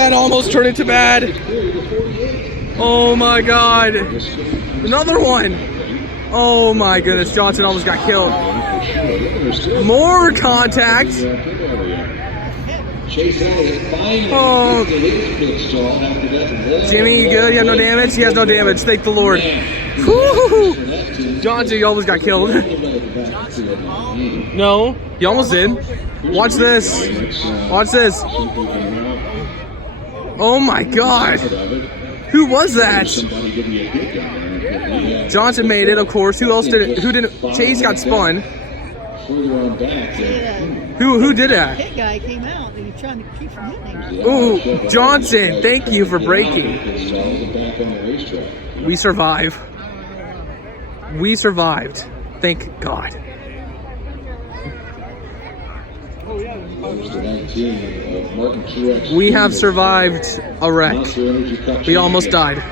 That almost turned into bad. Oh my God. Another one. Oh my goodness. Johnson almost got killed. More contact. Oh. Jimmy, you good? You have no damage? He has no damage. Thank the Lord. Woo-hoo-hoo. Johnson, you almost got killed. No, you almost did. Watch this. Watch this. Oh my God. Who was that? Johnson made it, of course. Who else did it? Who didn't? Chase got spun. Who did that? That guy came out and he's trying to keep from hitting him. Ooh, Johnson, thank you for breaking. We survive. We survived. Thank God. We have survived a wreck. We almost died.